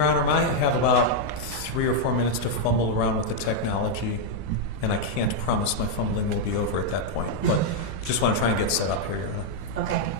Your Honor, I have about 3 or 4 minutes to fumble around with the technology, and I can't promise my fumbling will be over at that point, but just want to try and get set up here, Your Honor. Okay.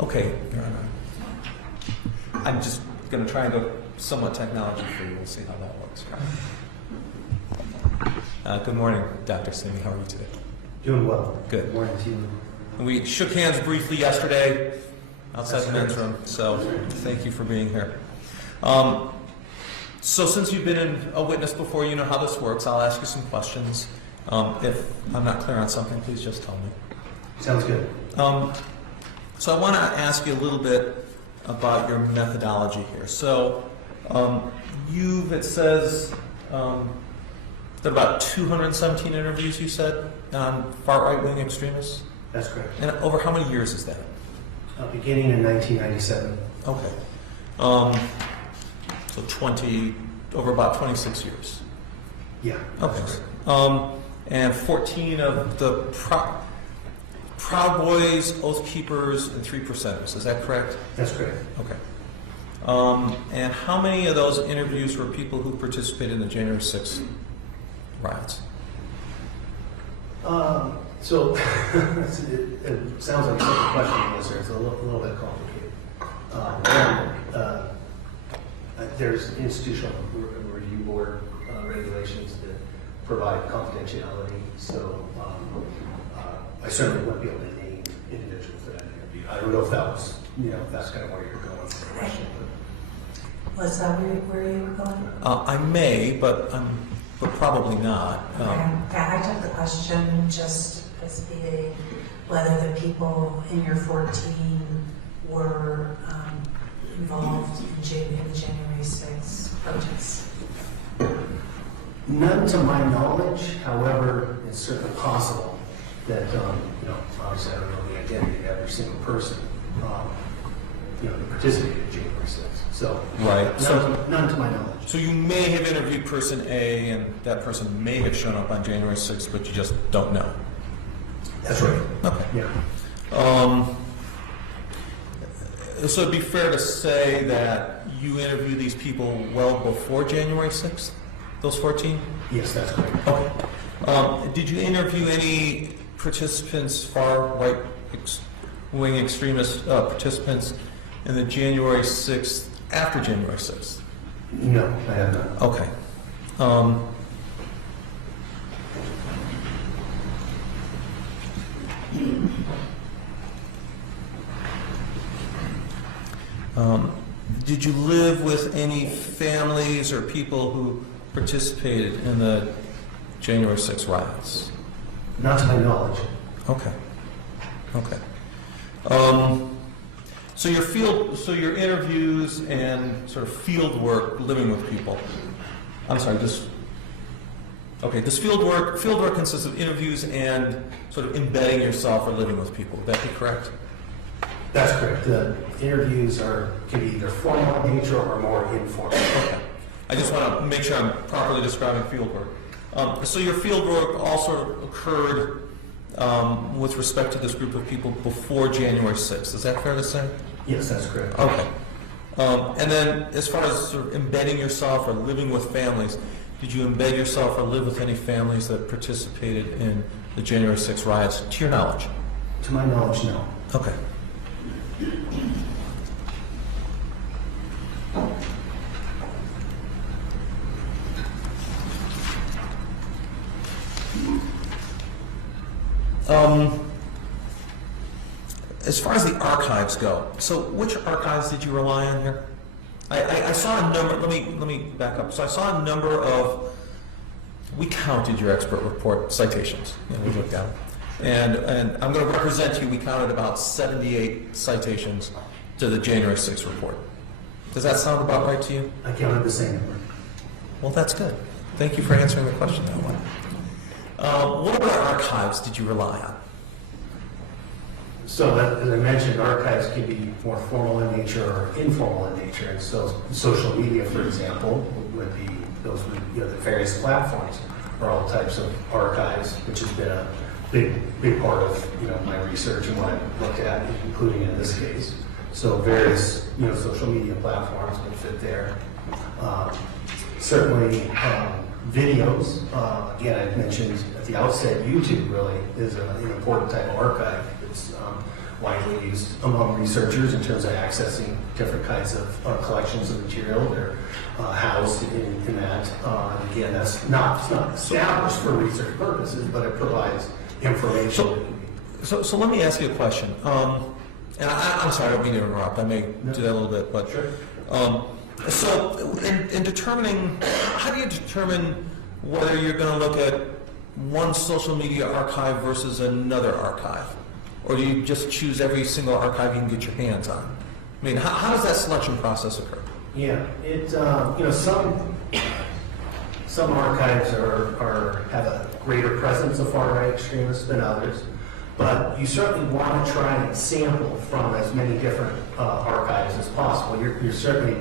Okay, Your Honor. I'm just going to try and go somewhat technology for you. We'll see how that works. Good morning, Dr. Simi. How are you today? Doing well. Good. Good morning to you. We shook hands briefly yesterday outside the men's room, so thank you for being here. So since you've been a witness before, you know how this works. I'll ask you some questions. If I'm not clear on something, please just tell me. Sounds good. So I want to ask you a little bit about your methodology here. So it says that about 217 interviews, you said, on far right-wing extremists? That's correct. And over how many years is that? Beginning in 1997. Okay. So over about 26 years. Yeah. Okay. And 14 of the Proud Boys, Oath Keepers, and 3 percenters. Is that correct? That's correct. Okay. And how many of those interviews were people who participated in the January 6th riots? So it sounds like a simple question to answer. It's a little bit complicated. There's institutional review board regulations that provide confidentiality. So I certainly wouldn't be able to name individuals that I interviewed. I don't know if that was, if that's kind of where you're going with the question. Was that where you were going? I may, but probably not. Okay. I took the question just as being whether the people in your 14 were involved in the January 6th protests. None to my knowledge. However, it's certainly possible that, obviously I don't know the identity of every single person, that participated in January 6th. So, Right. None to my knowledge. So you may have interviewed person A, and that person may have shown up on January 6th, but you just don't know. That's right. Okay. Yeah. So it'd be fair to say that you interviewed these people well before January 6th, those 14? Yes, that's correct. Okay. Did you interview any participants, far right-wing extremist participants in the January 6th, after January 6th? No, I have not. Okay. Did you live with any families or people who participated in the January 6th riots? Not to my knowledge. Okay. Okay. So your interviews and sort of field work, living with people. I'm sorry, this field work consists of interviews and sort of embedding yourself or living with people. Would that be correct? That's correct. The interviews can be either formal in nature or more informal. Okay. I just want to make sure I'm properly describing field work. So your field work all sort of occurred with respect to this group of people before January 6th. Is that fair to say? Yes, that's correct. Okay. And then as far as sort of embedding yourself or living with families, did you embed yourself or live with any families that participated in the January 6th riots, to your knowledge? To my knowledge, no. Okay. as far as the archives go, so which archives did you rely on here? I saw a number, let me back up. So I saw a number of, we counted your expert report citations, and we looked at them. And I'm going to represent you, we counted about 78 citations to the January 6th report. Does that sound about right to you? I counted the same number. Well, that's good. Thank you for answering the question that way. What about archives did you rely on? So as I mentioned, archives can be more formal in nature or informal in nature. And so social media, for example, would be those, the various platforms are all types of archives, which has been a big part of my research and what I've looked at, including in this case. So various social media platforms would fit there. Certainly videos. Again, I mentioned at the outset, YouTube really is an important type of archive. It's widely used among researchers in terms of accessing different kinds of collections of material. They're housed in that. Again, it's not established for research purposes, but it provides information. So let me ask you a question. And I'm sorry, I don't mean to interrupt. I may do that a little bit, but Sure. So in determining, how do you determine whether you're going to look at one social media archive versus another archive? Or do you just choose every single archive you can get your hands on? I mean, how does that selection process occur? Yeah, it some archives have a greater presence of far-right extremists than others, but you certainly want to try and sample from as many different archives as possible. You're certainly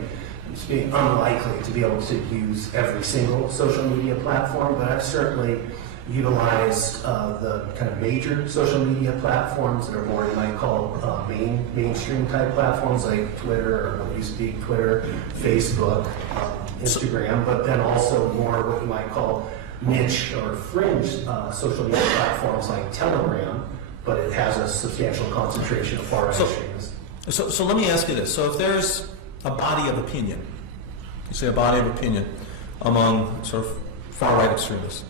being unlikely to be able to use every single social media platform, but I've certainly utilized the kind of major social media platforms that are more, you might call mainstream type platforms like Twitter, or what used to be Twitter, Facebook, Instagram, but then also more what you might call niche or fringe social media platforms like Telegram, but it has a substantial concentration of far-right extremists. So let me ask you this. So if there's a body of opinion, you say a body of opinion among sort of far-right extremists,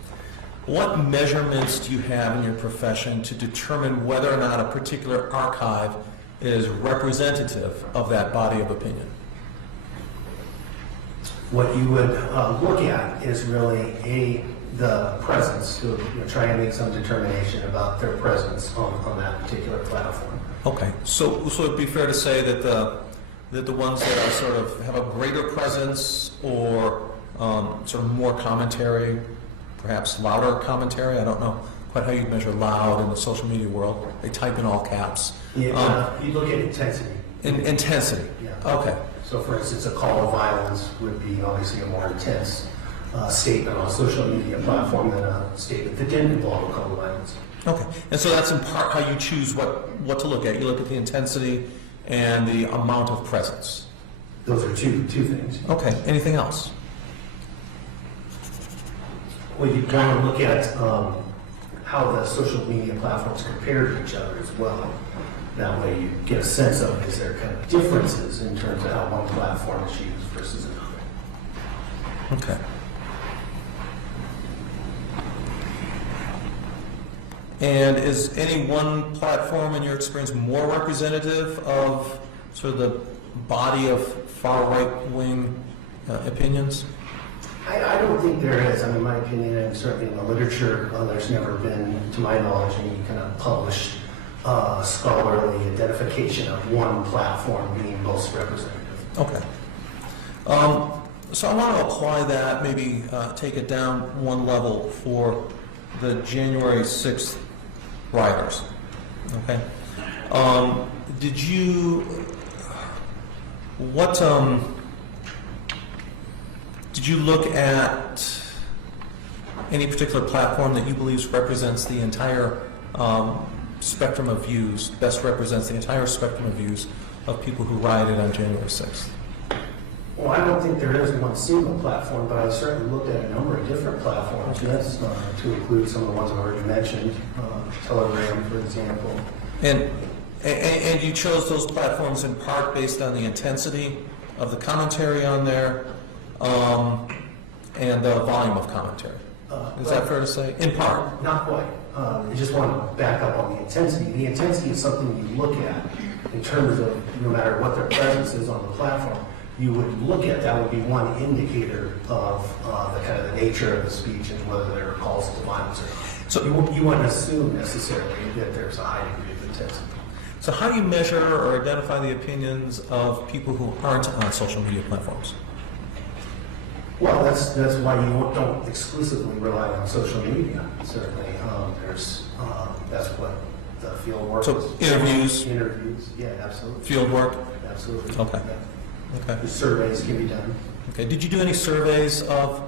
what measurements do you have in your profession to determine whether or not a particular archive is representative of that body of opinion? What you would look at is really the presence, to try and make some determination about their presence on that particular platform. Okay, so it'd be fair to say that the ones that are sort of have a greater presence or sort of more commentary, perhaps louder commentary. I don't know quite how you measure loud in the social media world. They type in all caps. Yeah, you look at intensity. Intensity. Yeah. Okay. So, for instance, a call to violence would be obviously a more intense statement on a social media platform than a statement that didn't involve a call to violence. Okay. And so that's in part how you choose what to look at. You look at the intensity and the amount of presence. Those are two things. Okay. Anything else? Well, you kind of look at how the social media platforms compare to each other as well. That way you get a sense of, is there kind of differences in terms of how one platform is used versus another. Okay. And is any one platform, in your experience, more representative of sort of the body of far right-wing opinions? I don't think there is. I mean, in my opinion, and certainly in the literature, there's never been, to my knowledge, any kind of published scholarly identification of one platform being most representative. Okay. So I want to apply that, maybe take it down one level for the January 6th rioters. Okay. Did you look at any particular platform that you believe represents the entire spectrum of views, best represents the entire spectrum of views of people who rioted on January 6th? Well, I don't think there is one single platform, but I certainly looked at a number of different platforms, yes, to include some of the ones I've already mentioned, Telegram, for example. And you chose those platforms in part based on the intensity of the commentary on there and the volume of commentary. Is that fair to say? In part. Not quite. I just want to back up on the intensity. The intensity is something you look at in terms of no matter what their presence is on the platform, you would look at that would be one indicator of the kind of the nature of the speech and whether there are calls to violence or not. So you wouldn't assume necessarily that there's a high degree of intensity. So how do you measure or identify the opinions of people who aren't on social media platforms? Well, that's why you don't exclusively rely on social media. Certainly, that's what the field work. So interviews, yeah, absolutely. field work. Absolutely. Okay. Yeah. Okay. The surveys can be done. Okay. Did you do any surveys of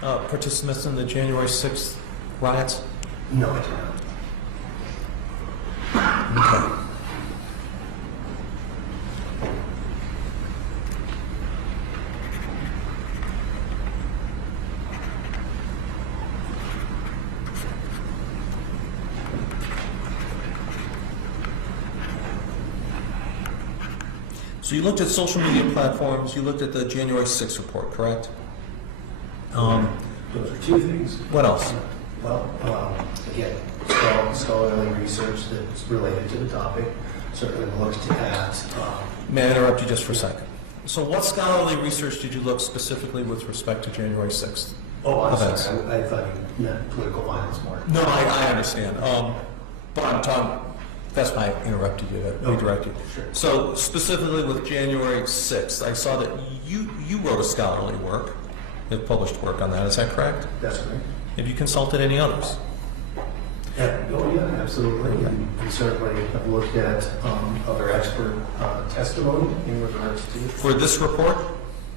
participants in the January 6th riots? No, I do not. Okay. So you looked at social media platforms, you looked at the January 6th report, correct? Those are two things. What else? Well, again, scholarly research that's related to the topic. Certainly looked at. May I interrupt you just for a second? So what scholarly research did you look specifically with respect to January 6th? Oh, I'm events? sorry. I thought you meant political violence more. No, I understand. But I'm talking, that's why I interrupted you, to redirect you. Sure. So specifically with January 6th, I saw that you wrote a scholarly work, have published work on that, is that correct? That's correct. Have you consulted any others? Yeah, oh, yeah, absolutely. Okay. And we certainly have looked at other expert testimony in regards to. For this report?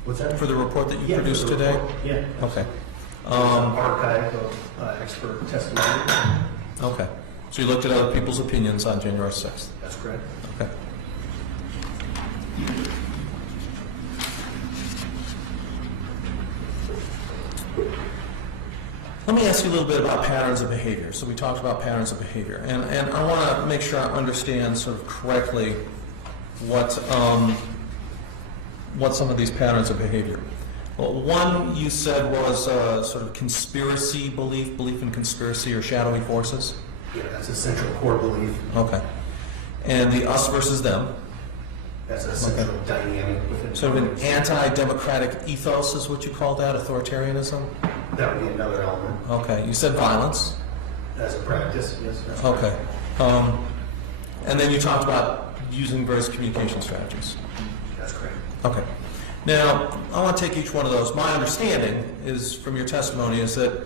What's that? For the report that you Yeah, produced for the today? report. Yeah. Okay. There's an archive of expert testimony. Okay. So you looked at other people's opinions on January 6th? That's correct. Okay. Let me ask you a little bit about patterns of behavior. So we talked about patterns of behavior, and I want to make sure I understand sort of correctly what some of these patterns of behavior. Well, one you said was sort of conspiracy belief in conspiracy or shadowy forces. Yeah, that's a central core belief. Okay. And the us versus them. That's a central dynamic within. Sort of an anti-democratic ethos is what you call that, authoritarianism? That would be another element. Okay. You said violence. As a practice, yes. That's Okay. And then you talked about using various communication strategies. That's correct. Okay. Now, I want to take each one of those. My understanding is, from your testimony, is that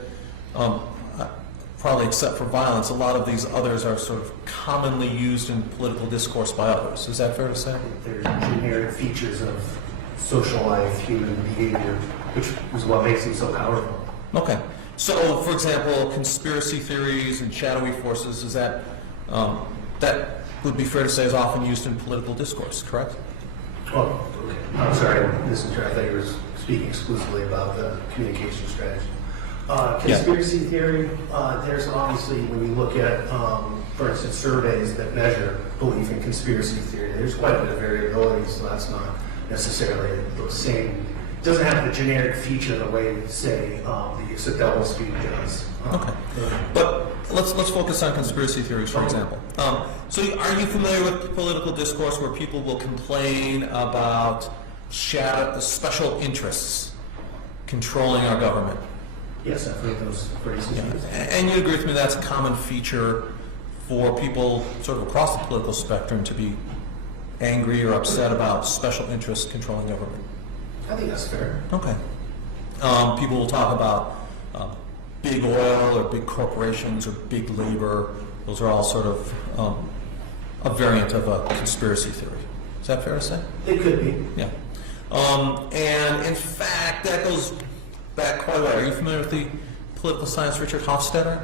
probably except for violence, a lot of these others are sort of commonly used in political discourse by others. Is that fair to say? There's generic features of social life, human behavior, which is what makes them so powerful. Okay. So, for example, conspiracy theories and shadowy forces, is that, that would be fair to say is often used in political discourse, correct? Oh, okay. I'm sorry, this is, I thought you were speaking exclusively about the communication strategy. Conspiracy theory, there's obviously, when you look at, for instance, surveys that measure belief in conspiracy theory, there's quite a bit of variability, so that's not necessarily the same. It doesn't have the generic feature the way, say, the use of doublespeak does. Okay. But let's focus on conspiracy theories, for example. So are you familiar with political discourse where people will complain about special interests controlling our government? Yes, I've heard those phrases used. And you agree with me that's a common feature for people sort of across the political spectrum to be angry or upset about special interests controlling government? I think that's fair. Okay. People will talk about big oil or big corporations or big labor. Those are all sort of a variant of a conspiracy theory. Is that fair to say? It could be. Yeah. And in fact, that goes back quite a while. Are you familiar with the political science Richard Hofstadter?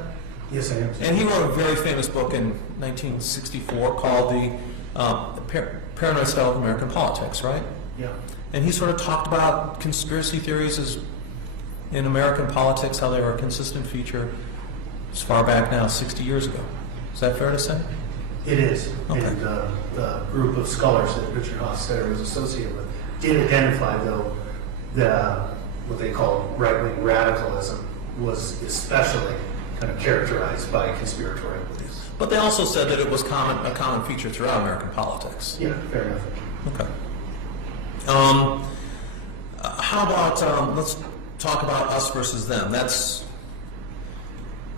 Yes, I am. And he wrote a very famous book in 1964 called The Paranoid Style of American Politics, right? Yeah. And he sort of talked about conspiracy theories as in American politics, how they were a consistent feature as far back now, 60 years ago. Is that fair to say? It is. Okay. And the group of scholars that Richard Hofstadter was associated with did identify, though, what they call right-wing radicalism was especially kind of characterized by conspiratorial beliefs. But they also said that it was a common feature throughout American politics. Yeah, fair enough. Okay. How about, let's talk about us versus them. That's,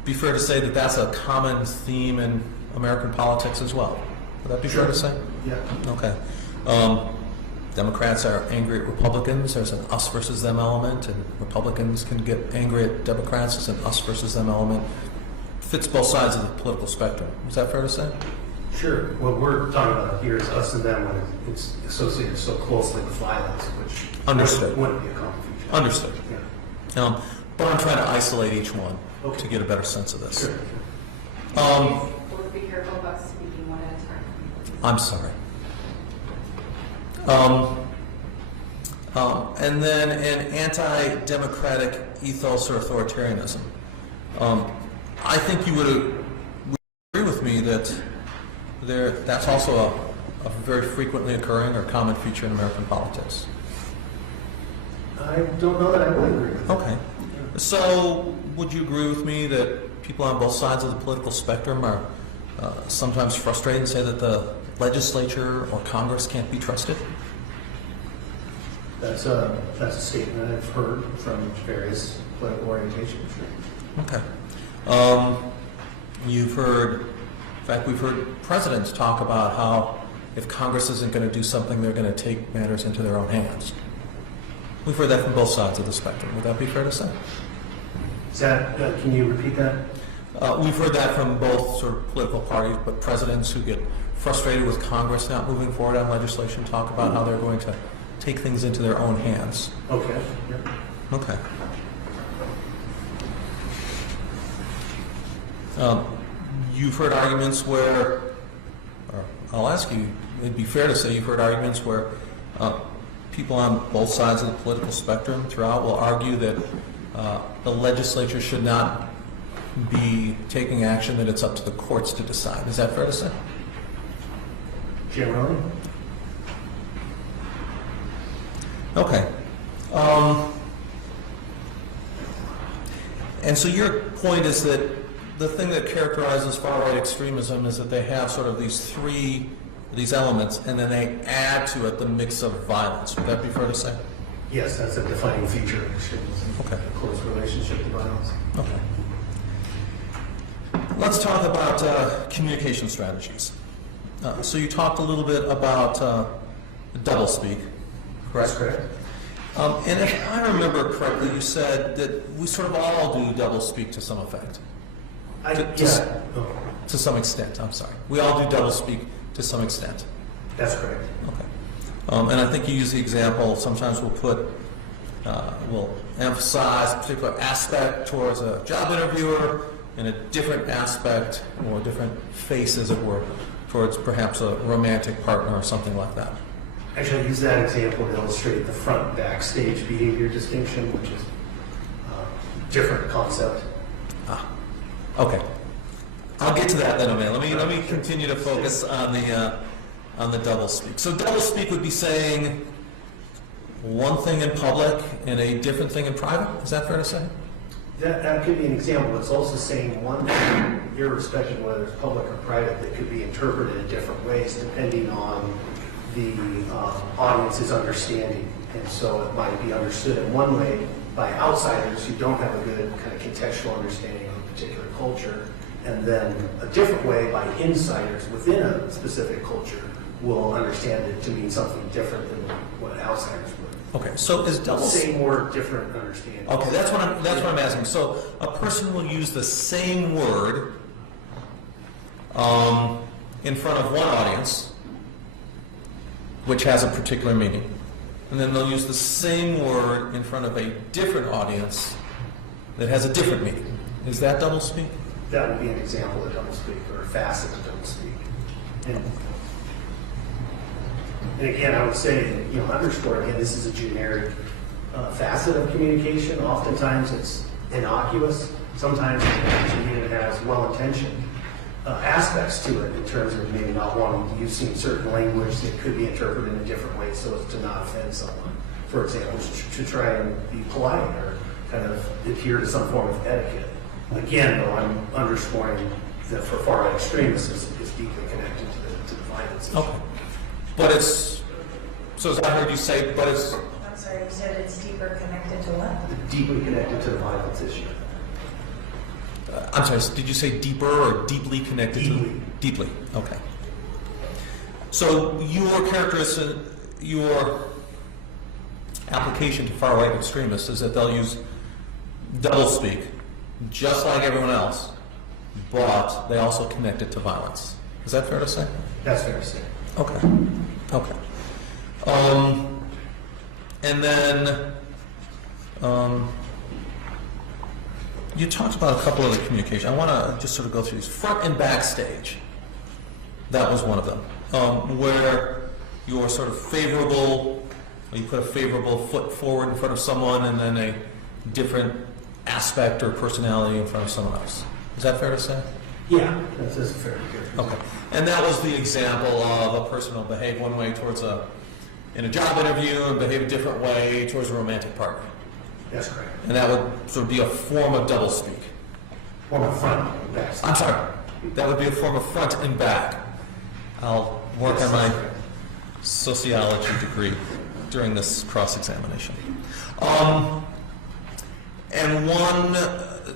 be fair to say that that's a common theme in American politics as well. Would that be fair to say? Yeah. Okay. Democrats are angry at Republicans. There's an us versus them element, and Republicans can get angry at Democrats. There's an us versus them element. Fits both sides of the political spectrum. Is that fair to say? Sure. What we're talking about here is us and them when it's associated so closely with violence, which Understood. wouldn't be a common feature. Understood. Yeah. But I'm trying to isolate each one Okay. to get a better sense of this. Sure. We'll be careful about speaking one at a time. I'm sorry. And then an anti-democratic ethos or authoritarianism. I think you would agree with me that that's also a very frequently occurring or common feature in American politics. I don't know that I would agree with that. Okay. So would you agree with me that people on both sides of the political spectrum are sometimes frustrated and say that the legislature or Congress can't be trusted? That's a statement I've heard from various political orientations. Sure. Okay. You've heard, in fact, we've heard presidents talk about how if Congress isn't going to do something, they're going to take matters into their own hands. We've heard that from both sides of the spectrum. Would that be fair to say? Is that, can you repeat that? We've heard that from both sort of political parties, but presidents who get frustrated with Congress not moving forward on legislation talk about how they're going to take things into their own hands. Okay. Yeah. Okay. You've heard arguments where, or I'll ask you, it'd be fair to say you've heard arguments where people on both sides of the political spectrum throughout will argue that the legislature should not be taking action, that it's up to the courts to decide. Is that fair to say? Generally? Okay. And so your point is that the thing that characterizes far-right extremism is that they have sort of these elements, and then they add to it the mix of violence. Would that be fair to say? Yes, that's a defining feature of extremism. Okay. Close relationship to violence. Okay. Let's talk about communication strategies. So you talked a little bit about doublespeak, That's correct. and if I remember correctly, you said that we sort of all do doublespeak to some effect. To some extent, I'm sorry. We all do doublespeak to some extent. That's correct. Okay. And I think you use the example, sometimes we'll emphasize a particular aspect towards a job interviewer and a different aspect or a different face, as it were, towards perhaps a romantic partner or something like that. Actually, I use that example to illustrate the front backstage behavior distinction, which is a different concept. Okay. I'll get to that then, Amanda. Let me continue to focus on the doublespeak. So doublespeak would be saying one thing in public and a different thing in private. Is that fair to say? That could be an example. It's also saying one thing, irrespective of whether it's public or private, that could be interpreted in different ways depending on the audience's understanding. And so it might be understood in one way by outsiders who don't have a good kind of contextual understanding of a particular culture, and then a different way by insiders within a specific culture will understand it to mean something different than what outsiders would. Okay, so is doublespeak Same or different understanding. Okay, that's what I'm asking. So a person will use the same word in front of one audience, which has a particular meaning, and then they'll use the same word in front of a different audience that has a different meaning. Is that doublespeak? That would be an example of doublespeak or a facet of doublespeak. And again, I would say, underscore again, this is a generic facet of communication. Oftentimes it's innocuous. Sometimes it has well-intentioned aspects to it in terms of maybe not wanting to use certain language that could be interpreted in a different way so as to not offend someone. For example, to try and be polite or kind of adhere to some form of etiquette. Again, though, I'm underscoring for far-right extremists is deeply connected to the violence issue. Okay. But it's, so as I heard you say, but it's, I'm sorry, you said it's deeper connected to what? Deeply connected to the violence issue. I'm sorry, did you say deeper or deeply connected Deeply. to? Deeply. Okay. So your characteristic, your application to far-right extremists is that they'll use doublespeak, just like everyone else, but they also connect it to violence. Is that fair to say? That's fair to say. Okay. Okay. And then you talked about a couple of the communication. I want to just sort of go through these. Front and backstage. That was one of them, where you're sort of favorable, you put a favorable foot forward in front of someone and then a different aspect or personality in front of someone else. Is that fair to say? Yeah, that's a fair characterization. Okay. And that was the example of a person will behave one way towards in a job interview and behave a different way towards a romantic partner. That's correct. And that would sort of be a form of doublespeak. Or a front and back. I'm sorry. That would be a form of front and back. I'll work Yes, on my that's correct. sociology degree during this cross-examination.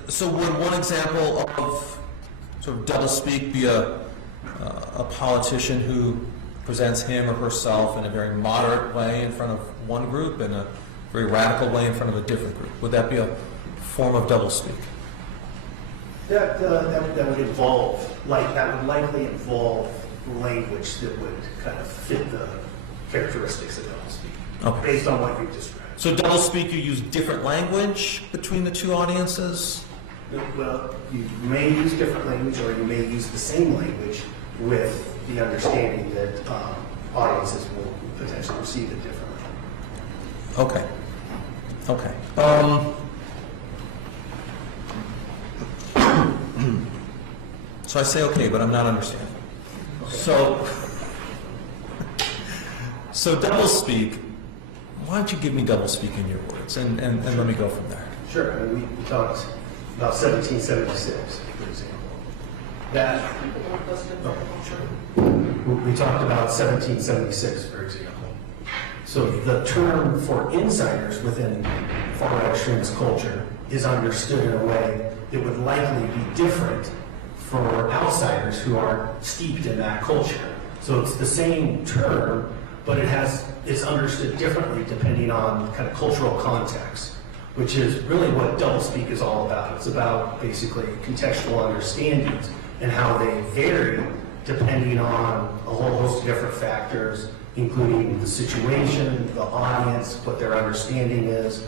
So would one example of sort of doublespeak be a politician who presents him or herself in a very moderate way in front of one group and a very radical way in front of a different group? Would that be a form of doublespeak? That would involve, that would likely involve language that would kind of fit the characteristics of doublespeak, Okay. based on what you described. So doublespeak, you use different language between the two audiences? Well, you may use different language, or you may use the same language with the understanding that audiences will potentially receive it differently. Okay. Okay. So I say okay, but I'm not understanding. So doublespeak, why don't you give me doublespeak in your words, and let me go from there. Sure. I mean, we talked about 1776, for example. We talked about 1776, for example. So the term for insiders within far-right extremist culture is understood in a way that would likely be different for outsiders who are steeped in that culture. So it's the same term, but it's understood differently depending on kind of cultural context, which is really what doublespeak is all about. It's about basically contextual understandings and how they vary depending on a whole host of different factors, including the situation, the audience, what their understanding is,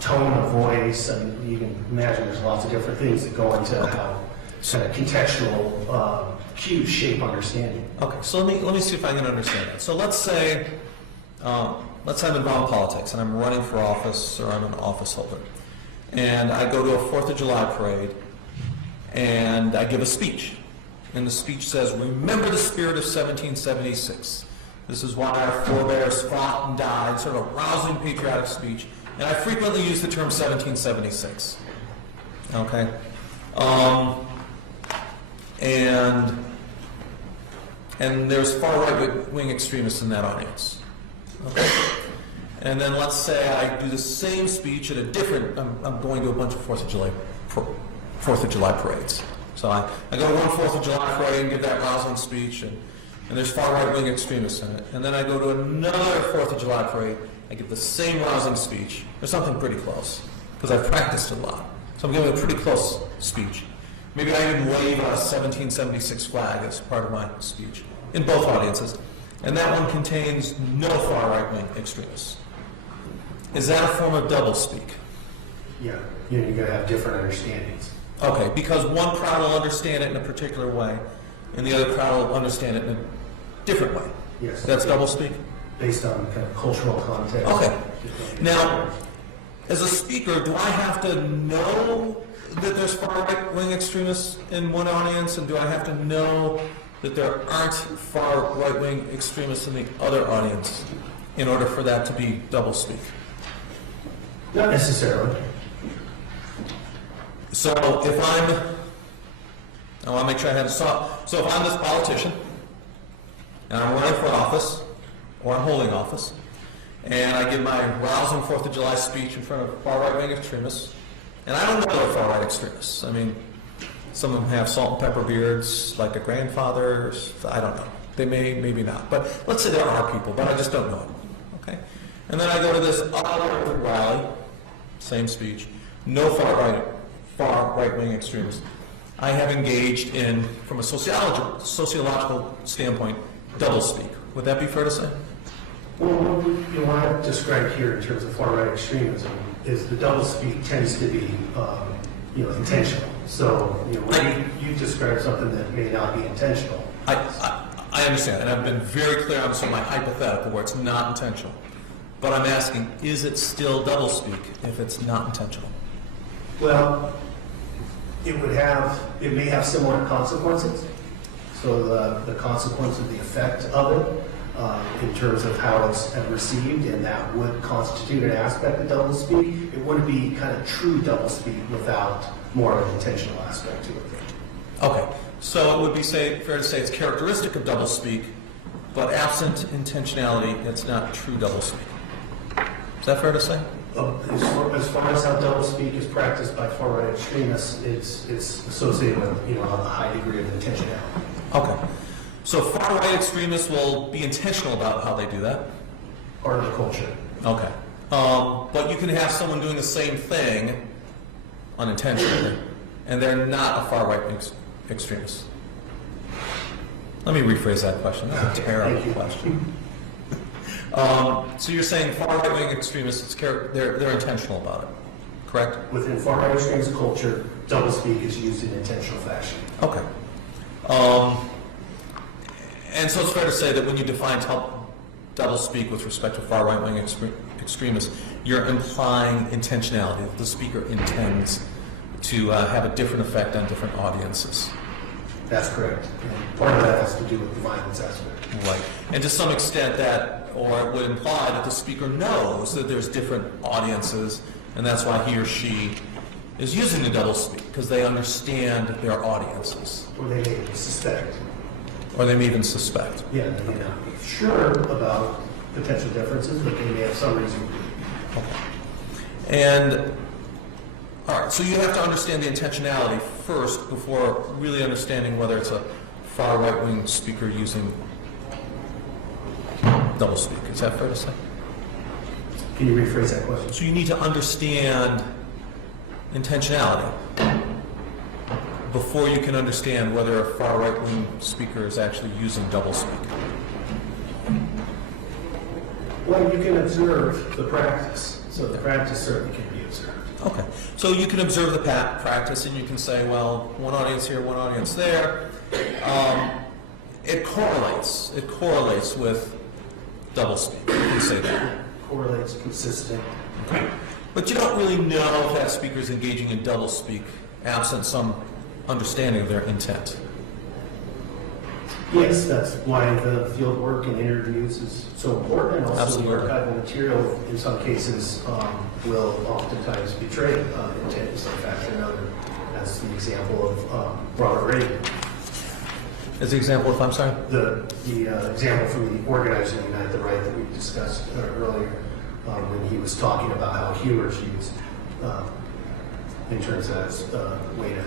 tone of voice, and you can imagine there's lots of different things that go into how kind of contextual cues shape understanding. Okay, so let me see if I can understand that. So let's say I'm involved in politics and I'm running for office, or I'm an office holder, and I go to a 4th of July parade and I give a speech. And the speech says, "Remember the spirit of 1776. This is why our forebears fought and died," sort of a rousing patriotic speech. And I frequently use the term 1776. Okay? And there's far right-wing extremists in that audience. Okay? And then let's say I do the same speech at a different, I'm going to a bunch of 4th of July parades. So I go to one 4th of July parade and give that rousing speech, and there's far right-wing extremists in it. And then I go to another 4th of July parade, I give the same rousing speech, or something pretty close, because I've practiced a lot. So I'm giving a pretty close speech. Maybe I even wave a 1776 flag as part of my speech in both audiences. And that one contains no far right-wing extremists. Is that a form of doublespeak? Yeah, you're going to have different understandings. Okay, because one crowd will understand it in a particular way, and the other crowd will understand it in a different way. Yes. That's doublespeak? Based on kind of cultural context. Okay. Now, as a speaker, do I have to know that there's far right-wing extremists in one audience, and do I have to know that there aren't far right-wing extremists in the other audience in order for that to be doublespeak? Not necessarily. So if I'm I want to make sure I have so if I'm this politician and I'm running for office or I'm holding office and I give my rousing 4th of July speech in front of far right-wing extremists, and I don't know they're far right extremists. I mean, some of them have salt and pepper beards like a grandfather. I don't know. They may, maybe not. But let's say there are people, but I just don't know them. Okay? And then I go to this other rally, same speech, no far right-wing extremists. I have engaged in, from a sociological standpoint, doublespeak. Would that be fair to say? Well, what I've described here in terms of far-right extremism is the doublespeak tends to be, intentional. So, when you describe something that may not be intentional. I understand, and I've been very clear on my hypothetical where it's not intentional. But I'm asking, is it still doublespeak if it's not intentional? Well, it may have similar consequences. So the consequence of the effect of it, in terms of how it's received, and that would constitute an aspect of doublespeak. It wouldn't be kind of true doublespeak without more of an intentional aspect to it. Okay, so it would be fair to say it's characteristic of doublespeak, but absent intentionality, it's not true doublespeak. Is that fair to say? As far as how doublespeak is practiced by far-right extremists, it's associated with a high degree of intentionality. Okay. So far-right extremists will be intentional about how they do that? Part of the culture. Okay. But you can have someone doing the same thing unintentionally, and they're not a far-right extremist. Let me rephrase that question. That's a terrible question. So you're saying far-right-wing extremists, they're intentional about it, correct? Within far-right extremist culture, doublespeak is used in intentional fashion. Okay. And so it's fair to say that when you define doublespeak with respect to far right-wing extremists, you're implying intentionality, that the speaker intends to have a different effect on different audiences. That's correct. And part of that has to do with the violence aspect. Right. And to some extent or it would imply that the speaker knows that there's different audiences, and that's why he or she is using the doublespeak, because they understand their audiences. Or they may suspect. Or they may even suspect. Yeah, they may not be sure about potential differences, but they may have some reason. Okay. And, all right, so you have to understand the intentionality first before really understanding whether it's a far right-wing speaker using doublespeak. Is that fair to say? Can you rephrase that question? So you need to understand intentionality before you can understand whether a far right-wing speaker is actually using doublespeak. Well, you can observe the practice. So the practice certainly can be observed. Okay. So you can observe the practice and you can say, well, one audience here, one audience there. It correlates. It correlates with doublespeak. You can say that. Correlates, consistent. Okay. But you don't really know if that speaker is engaging in doublespeak absent some understanding of their intent. Yes, that's why the field work and interviews is so important, and also Absolutely. the archival material in some cases will oftentimes betray intent in some fashion or another. That's the example of Ronald Reagan. As the example, if I'm sorry? The example from the Organizing Unite the Right that we discussed earlier, when he was talking about how humor is used in terms of as a way to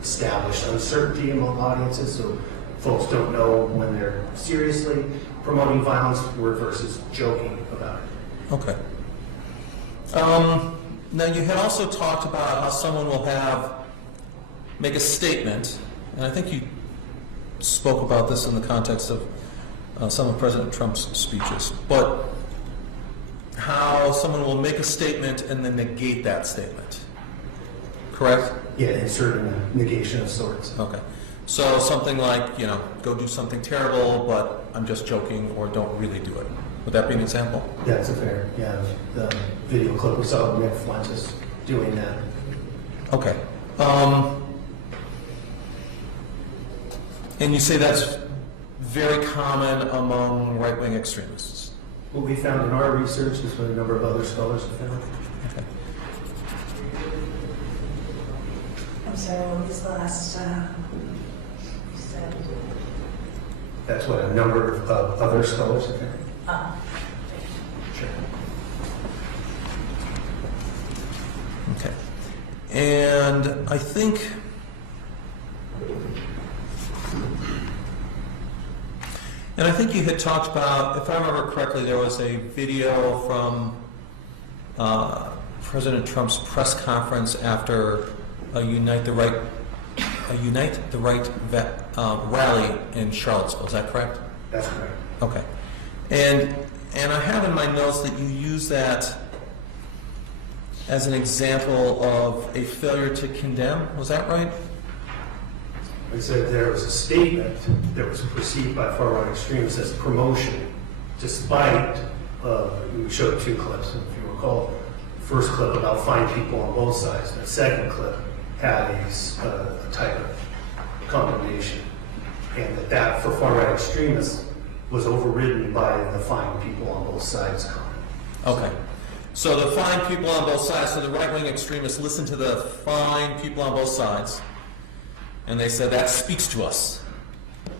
establish uncertainty among audiences, so folks don't know when they're seriously promoting violence versus joking about it. Okay. Now you had also talked about how someone will make a statement, and I think you spoke about this in the context of some of President Trump's speeches, but how someone will make a statement and then negate that statement. Correct? Yeah, insert a negation of sorts. Okay. So something like, go do something terrible, but I'm just joking, or don't really do it. Would that be an example? That's a fair, the video clip we saw of Nick Fuentes doing that. Okay. And you say that's very common among right-wing extremists. What we found in our research is what a number of other scholars have found. I'm sorry, what was the last, you said? That's what a number of other scholars have found. Oh, Sure. Okay. And I think you had talked about, if I remember correctly, there was a video from President Trump's press conference after a Unite the Right rally in Charlottesville. Is that correct? That's correct. Okay. And I have in my notes that you use that as an example of a failure to condemn. Was that right? I said there was a statement that was perceived by far-right extremists as promotion, despite, we showed two clips, and if you recall, the first clip about fine people on both sides, the second clip had a type of condemnation, and that for far-right extremists was overridden by the fine people on both sides comment. Okay. So the fine people on both sides, so the right-wing extremists listened to the fine people on both sides, and they said, that speaks to us.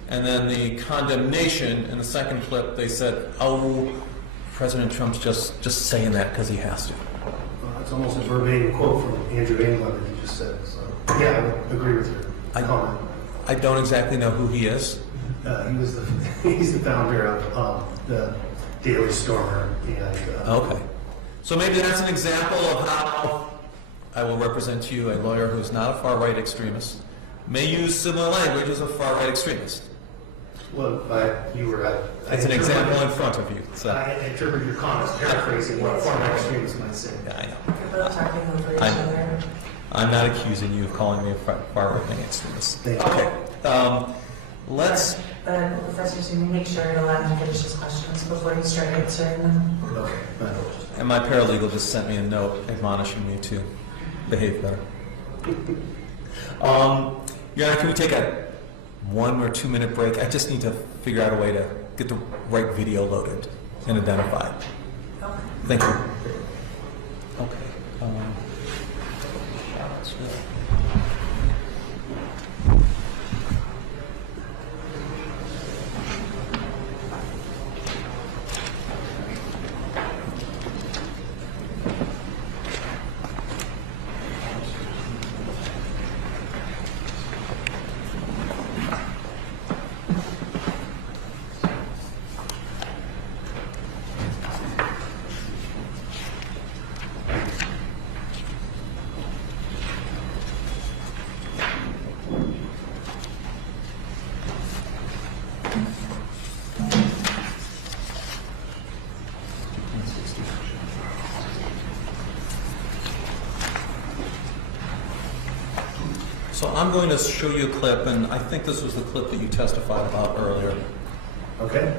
And then the condemnation in the second clip, they said, oh, President Trump's just saying that because he has to. It's almost a verbatim quote from Andrew England that he just said. So, yeah, I would agree with your comment. I don't exactly know who he is. He's the founder of the Daily Stormer. And, Okay. So maybe that's an example of how I will represent to you, a lawyer who's not a far-right extremist, may use similar language as a far-right extremist. Well, you were at... It's an example in front of you. So. I interpreted your comments paraphrasing what far-right extremists might say. Yeah, I know. you're both talking over each other. I'm not accusing you of calling me a far-right extremist. Thank you. Okay. Let's... But Professor Simi, make sure to let him finish his questions before you start answering them. Okay. And my paralegal just sent me a note admonishing me to behave better. Your Honor, can we take a 1 or 2 minute break? I just need to figure out a way to get the right video loaded and identified. Okay. Thank you. Okay. So I'm going to show you a clip, and I think this was the clip that you testified about earlier. Okay.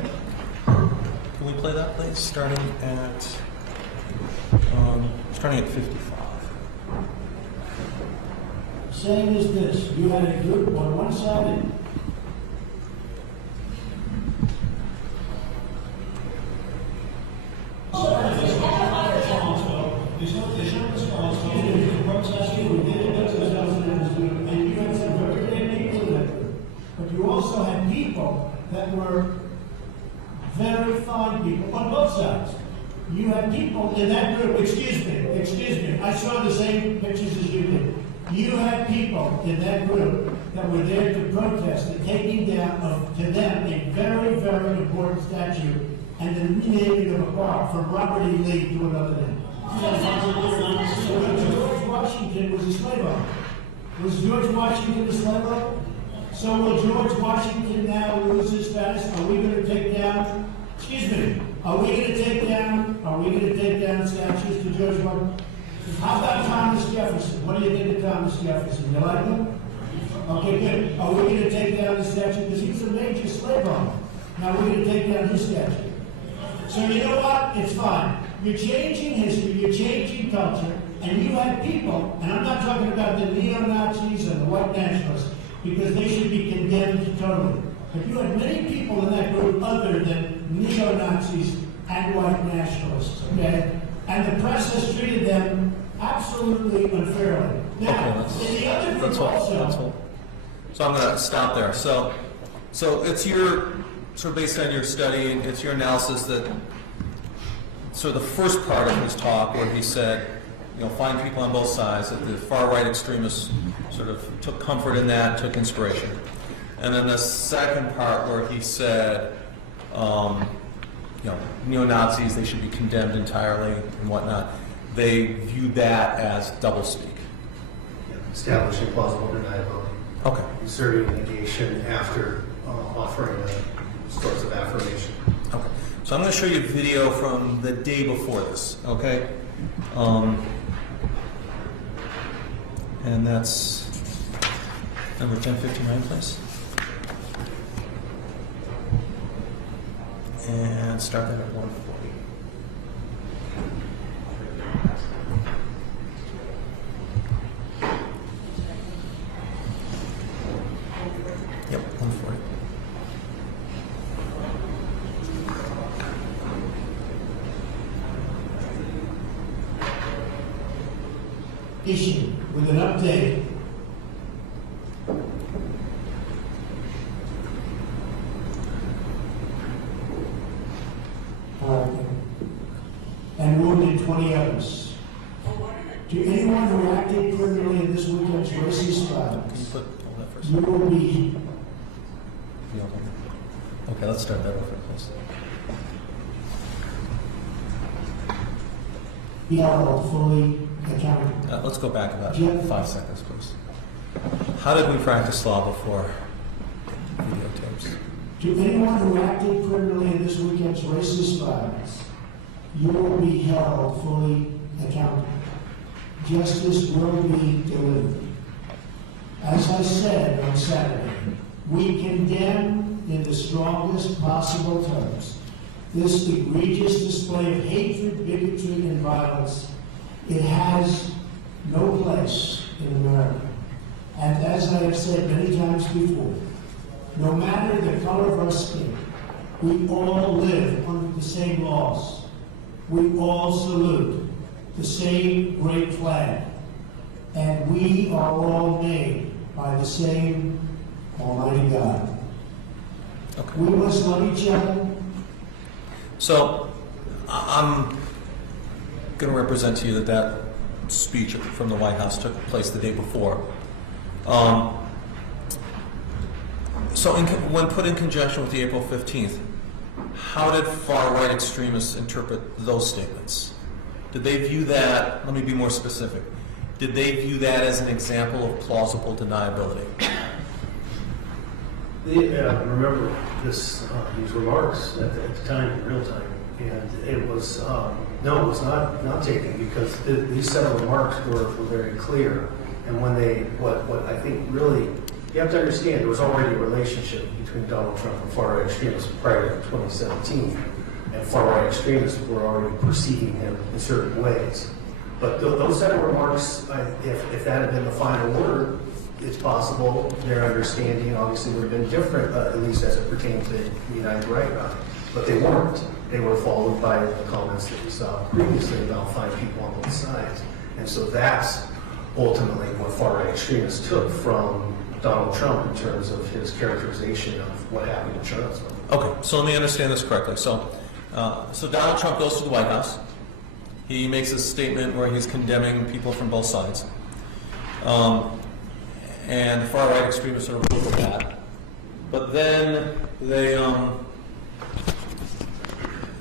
Can we play that, please? Starting at 55. Saying is this: you had a group on one side. But you also had people that were very fine people on both sides. You had people in that group, excuse me, I saw the same pictures as you did. You had people in that group that were there to protest the taking down of, to them, a very, very important statue and the renaming of a park from Robert E. Lee to another name. George Washington was a slave owner. Was George Washington a slave owner? So will George Washington now lose his status? Are we going to take down, excuse me, are we going to take down statues to George Washington? How about Thomas Jefferson? What do you think of Thomas Jefferson? You like him? Okay, good. Are we going to take down the statue? Because he's a major slave owner. Now we're going to take down his statue. So you know what? It's fine. You're changing history, you're changing culture, and you have people, and I'm not talking about the neo-Nazis and the white nationalists, because they should be condemned totally. But you had many people in that group other than neo-Nazis and white nationalists, okay? And the press has treated them absolutely unfairly. Now, in the other group also, So I'm going to stop there. So it's your, sort of based on your study, and it's your analysis that, so the first part of his talk where he said, find people on both sides, that the far-right extremists sort of took comfort in that, took inspiration. And then the second part where he said, neo-Nazis, they should be condemned entirely and whatnot. They viewed that as doublespeak. Establishing plausible deniability. Okay. Inserting negation after offering a source of affirmation. Okay. So I'm going to show you a video from the day before this, okay? And that's number 1059, please. And start that at 140. Yep, 140. issue with an update. And wounded 20 others. To anyone who acted criminally in this weekend's racist Can you violence, put all that first? you will be Okay, let's start that over, please. held fully accountable. Let's go back about Yeah. 5 seconds, please. How did we practice law before videotapes? To anyone who acted criminally in this weekend's racist violence, you will be held fully accountable. Justice will be delivered. As I said on Saturday, we condemn in the strongest possible terms this egregious display of hatred, bigotry, and violence. It has no place in America. And as I have said many times before, no matter the color of our skin, we all live under the same laws. We all salute the same great flag. And we are all made by the same Almighty God. Okay. We must love each other. So, I'm going to represent to you that that speech from the White House took place the day before. So, when put in conjunction with the April 15th, how did far-right extremists interpret those statements? Did they view that, let me be more specific, did they view that as an example of plausible deniability? Remember these remarks at the time, in real time, and it was, no, it was not taken, because these set of remarks were very clear. And when what I think really, you have to understand, there was already a relationship between Donald Trump and far-right extremists prior to 2017. And far-right extremists were already perceiving him in certain ways. But those set of remarks, if that had been the final word, it's possible their understanding obviously would have been different, at least as it pertained to the United Right Route. But they weren't. They were followed by the comments that we saw previously about 5 people on both sides. And so that's ultimately what far-right extremists took from Donald Trump in terms of his characterization of what happened in Charlottesville. Okay, so let me understand this correctly. So Donald Trump goes to the White House. He makes a statement where he's condemning people from both sides. And the far-right extremists are approved of that. But then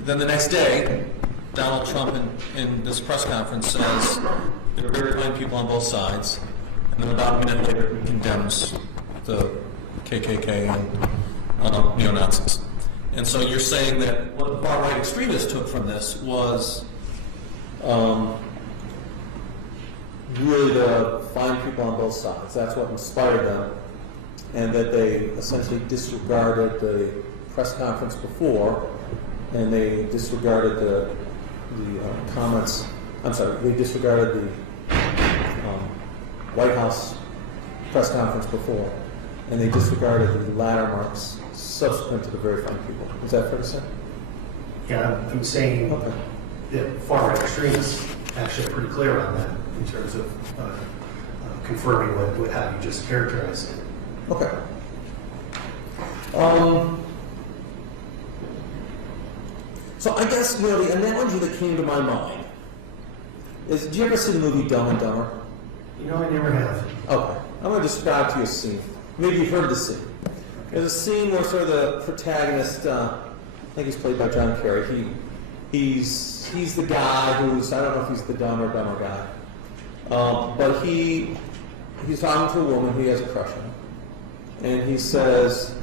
then the next day, Donald Trump in this press conference says there are very fine people on both sides. And then about a minute later, he condemns the KKK and neo-Nazis. And so you're saying that what the far-right extremists took from this was really to find people on both sides. That's what inspired them. And that they essentially disregarded the press conference before, and they disregarded the comments. I'm sorry, they disregarded the White House press conference before, and they disregarded the latter marks subsequent to the very fine people. Is that fair to say? Yeah, I'm saying Okay. that far-right extremists actually pretty clear on that in terms of confirming how you just characterized it. Okay. So I guess, the analogy that came to my mind is, do you ever see the movie Dumb and Dumber? I never have. Okay. I'm going to describe to you a scene. Maybe you've heard the scene. There's a scene where sort of the protagonist, I think he's played by John Kerry, he's the guy who's, I don't know if he's the dumb or dumber guy, but he's talking to a woman he has a crush on. And he says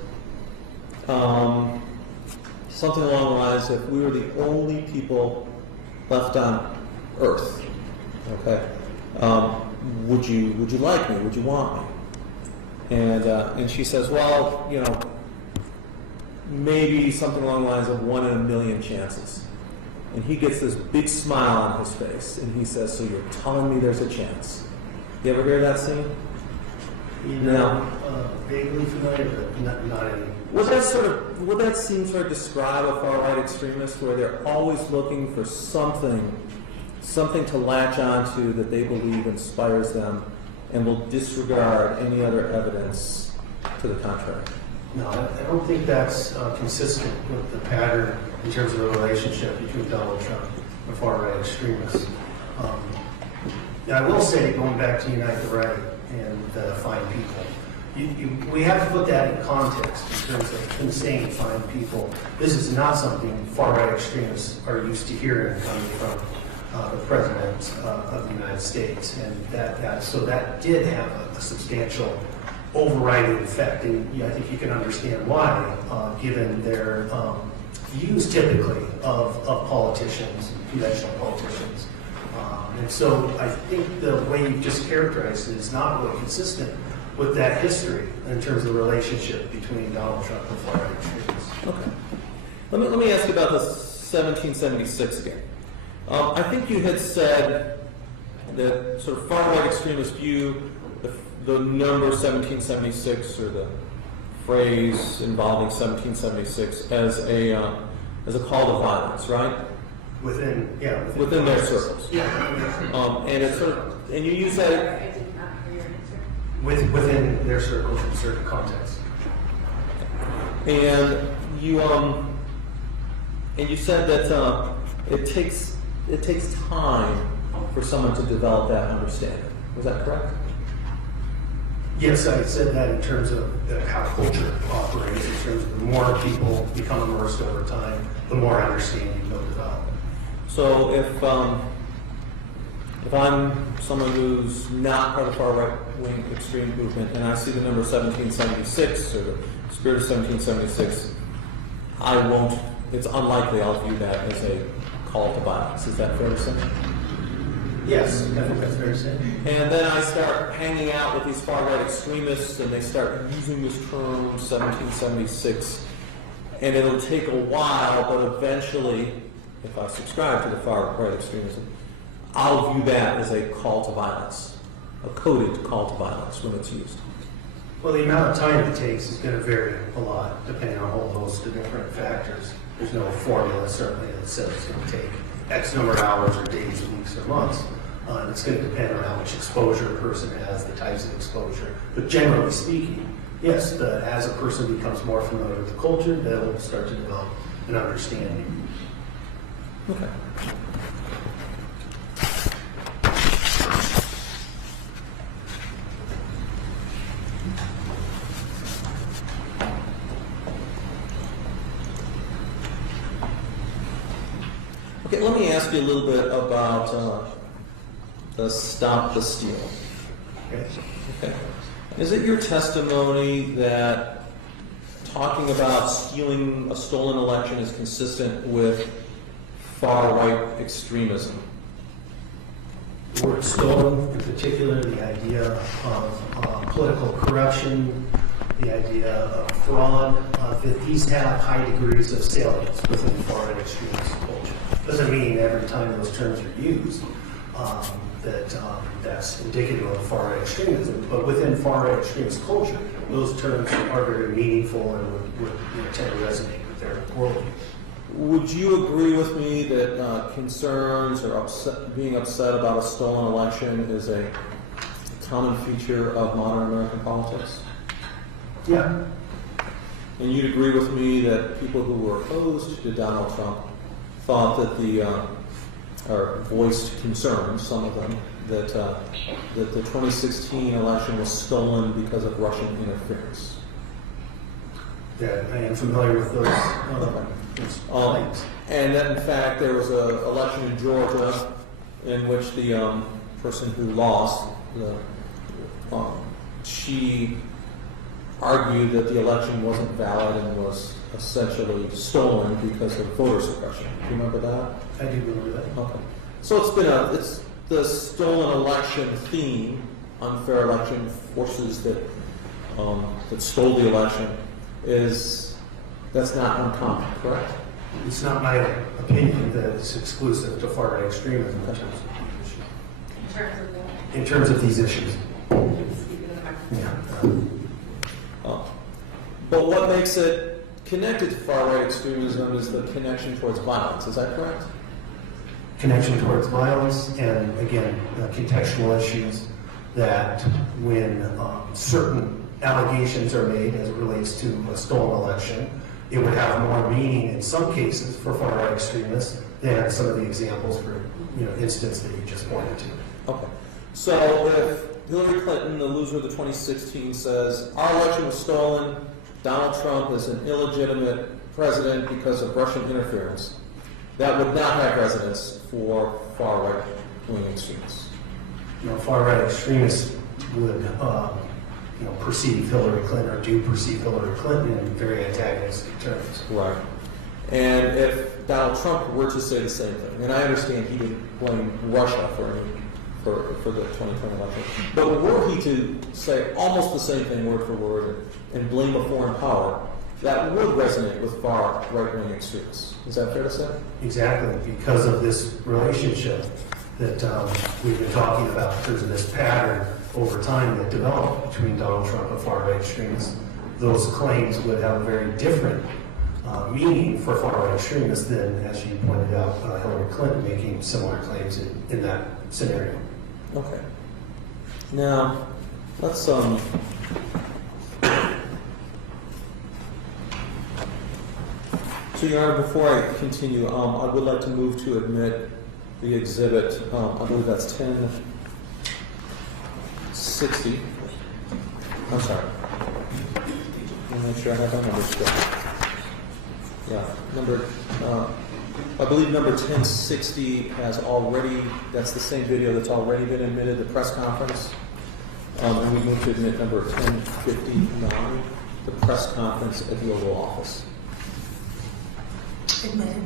something along the lines of, we were the only people left on Earth, okay? Would you like me? Would you want me? And she says, well, maybe something along the lines of 1 in a million chances. And he gets this big smile on his face, and he says, so you're telling me there's a chance? You ever hear that scene? Vaguely familiar, but not any. Would that scene sort of describe a far-right extremist, where they're always looking for something to latch onto that they believe inspires them, and will disregard any other evidence to the contrary? No, I don't think that's consistent with the pattern in terms of the relationship between Donald Trump and far-right extremists. I will say, going back to Unite the Right and Find People, we have to put that in context in terms of him saying find people. This is not something far-right extremists are used to hearing coming from the President of the United States, and so that did have a substantial overriding effect, and I think you can understand why, given their views typically of politicians, conventional politicians. And so I think the way you just characterized it is not really consistent with that history in terms of the relationship between Donald Trump and far-right extremists. Okay. Let me ask you about the 1776 again. I think you had said that sort of far-right extremists view the number 1776, or the phrase involving 1776, as a call to violence, right? Within their circles. Yeah. And it's sort of, and you use that I did not hear your answer. Within their circles in certain contexts. And you said that it takes time for someone to develop that understanding. Was that correct? Yes, I said that in terms of how culture operates, in terms of the more people become immersed over time, the more understanding they'll develop. So if I'm someone who's not part of the far right-wing extreme movement, and I see the number 1776 or the spirit of 1776, it's unlikely I'll view that as a call to violence. Is that fair to say? Yes, I think that's fair to say. And then I start hanging out with these far-right extremists, and they start using this term, 1776, and it'll take a while, but eventually, if I subscribe to the far-right extremism, I'll view that as a call to violence, a coded call to violence when it's used. Well, the amount of time it takes is going to vary a lot, depending on a whole host of different factors. There's no formula, certainly, that says it's going to take X number of hours or days, weeks, or months. And it's going to depend on how much exposure a person has, the types of exposure. But generally speaking, yes, as a person becomes more familiar with the culture, they'll start to develop an understanding. Okay. Okay, let me ask you a little bit about the Stop the Steal. Okay. Is it your testimony that talking about stealing a stolen election is consistent with far-right extremism? The word stolen, in particular, the idea of political corruption, the idea of fraud, that these have high degrees of salience within far-right extremist culture. Doesn't mean every time those terms are used that's indicative of far-right extremism, but within far-right extremist culture, those terms are very meaningful and would tend to resonate with their worldview. would you agree with me that concerns or being upset about a stolen election is a common feature of modern American politics? Yeah. And you'd agree with me that people who were opposed to Donald Trump thought that or voiced concerns, some of them, that the 2016 election was stolen because of Russian interference. Yeah, I am familiar with those claims. And that, in fact, there was an election in Georgia in which the person who lost, she argued that the election wasn't valid and was essentially stolen because of voter suppression. Do you remember that? I do remember that. Okay. So it's the stolen election theme, unfair election, forces that stole the election, that's not uncommon, correct? It's not my opinion that it's exclusive to far-right extremism in terms of these issues. Yeah. But what makes it connected to far-right extremism is the connection towards violence. Is that correct? Connection towards violence, and again, contextual issues that when certain allegations are made as it relates to a stolen election, it would have more meaning in some cases for far-right extremists than some of the examples for instance that you just pointed to. Okay. So if Hillary Clinton, the loser of the 2016, says our election was stolen, Donald Trump is an illegitimate president because of Russian interference, that would not have resonance for far-right wing extremists. Far-right extremists would perceive Hillary Clinton, or do perceive Hillary Clinton in very antagonistic terms. Right. And if Donald Trump were to say the same thing, and I understand he didn't blame Russia for the 2020 election, but were he to say almost the same thing word for word and blame a foreign power, that would resonate with far right-wing extremists. Is that fair to say? Exactly, because of this relationship that we've been talking about, in terms of this pattern over time that developed between Donald Trump and far-right extremists. Those claims would have a very different meaning for far-right extremists than, as you pointed out, Hillary Clinton making similar claims in that scenario. Okay. Now, let's So, Your Honor, before I continue, I would like to move to admit the exhibit. I believe that's 1060. I'm sorry. Let me make sure I have that number straight. Yeah, I believe number 1060 has already, that's the same video that's already been admitted, the press conference. And we move to admit number 1059, the press conference at the Oval Office. Admitted.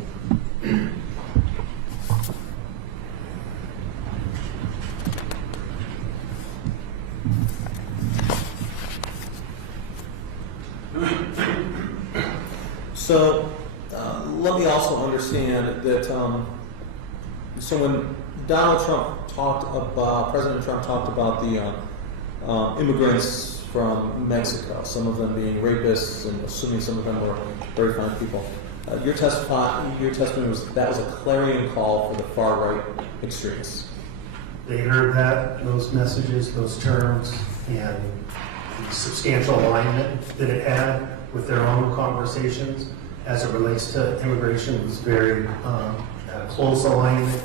So let me also understand that so when Donald Trump President Trump talked about the immigrants from Mexico, some of them being rapists and assuming some of them were very fine people, your testimony was that was a clarion call for the far-right extremists. They heard those messages, those terms, and the substantial alignment that it had with their own conversations as it relates to immigration. It was very close alignment,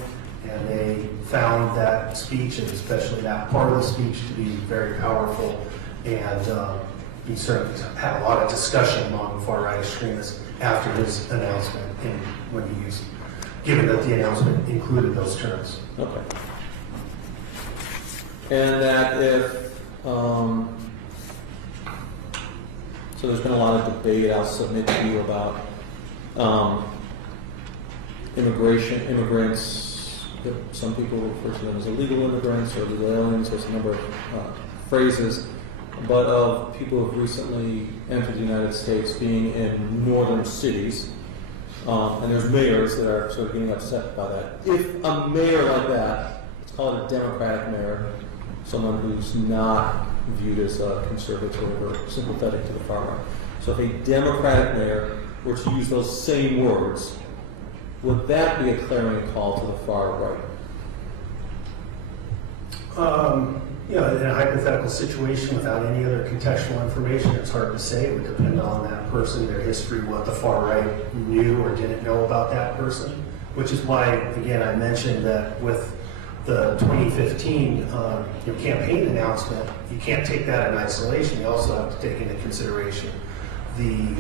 and they found that speech, and especially that part of the speech, to be very powerful. And he certainly had a lot of discussion among far-right extremists after his announcement, and when he used, given that the announcement included those terms. Okay. And that if so there's been a lot of debate I'll submit to you about immigrants. Some people refer to them as illegal immigrants or illegal aliens. There's a number of phrases, but of people who have recently entered the United States being in northern cities, and there's mayors that are sort of getting upset by that. If a mayor like that, let's call it a Democratic mayor, someone who's not viewed as a conservative or sympathetic to the far right. So if a Democratic mayor were to use those same words would that be a clarion call to the far right? In a hypothetical situation without any other contextual information, it's hard to say. It would depend on that person, their history, what the far right knew or didn't know about that person, which is why, again, I mentioned that with the 2015 campaign announcement, you can't take that in isolation. You also have to take into consideration the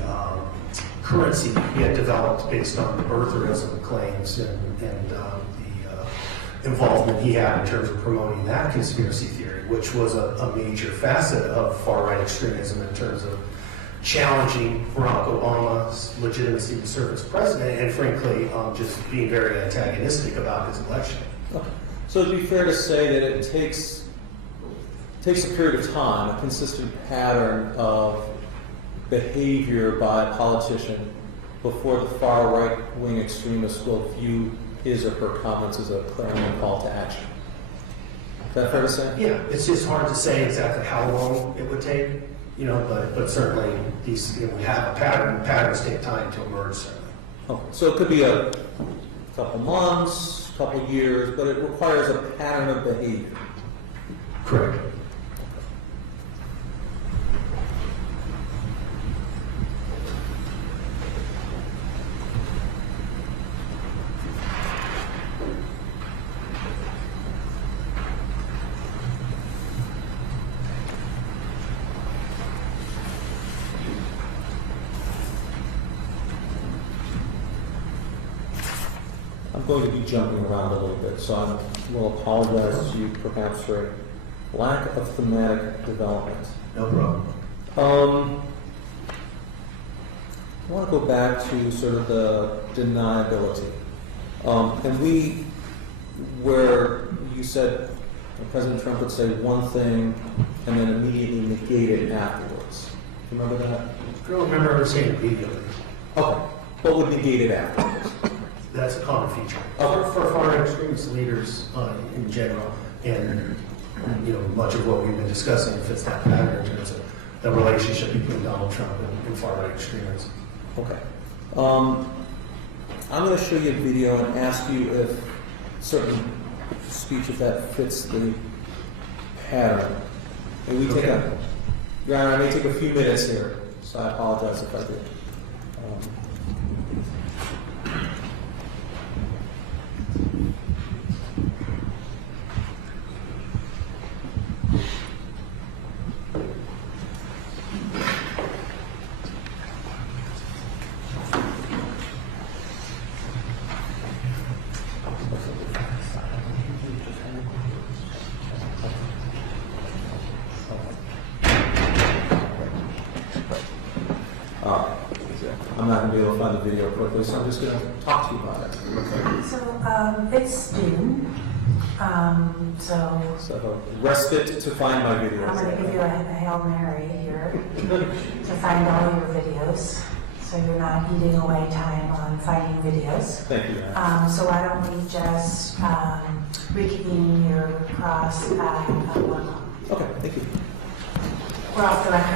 currency he had developed based on the birtherism claims and the involvement he had in terms of promoting that conspiracy theory, which was a major facet of far-right extremism in terms of challenging Barack Obama's legitimacy to serve as president and, frankly, just being very antagonistic about his election. Okay. So it'd be fair to say that it takes a period of time, a consistent pattern of behavior by a politician before the far right-wing extremists will view his or her comments as a clarion call to action. Is that fair to say? Yeah, it's just hard to say exactly how long it would take, but certainly these, we have a pattern. Patterns take time to emerge, certainly. Okay. So it could be a couple months, couple years, but it requires a pattern of behavior. Correct. I'm going to be jumping around a little bit, so I will apologize to you perhaps for a lack of thematic development. No problem. I want to go back to sort of the deniability. Where you said President Trump would say one thing and then immediately negate it afterwards. Do you remember that? I don't remember ever saying immediately. Okay. What would negate it afterwards? That's a common feature Okay. for far-right extremist leaders in general, and much of what we've been discussing fits that pattern in terms of the relationship between Donald Trump and far-right extremism. Okay. I'm going to show you a video and ask you if certain speech, if that fits the pattern. And we take Your Honor, I may take a few minutes here, so I apologize if I do. I'm not going to be able to find the video quickly, so I'm just going to talk to you about it. Okay. So it's June. So respite to find my videos. I'm going to give you a Hail Mary here to find all your videos, so you're not eating away time on finding videos. Thank you, Anna. So why don't we just reconvene your cross at 1 o'clock? Okay, thank you. We're off the record.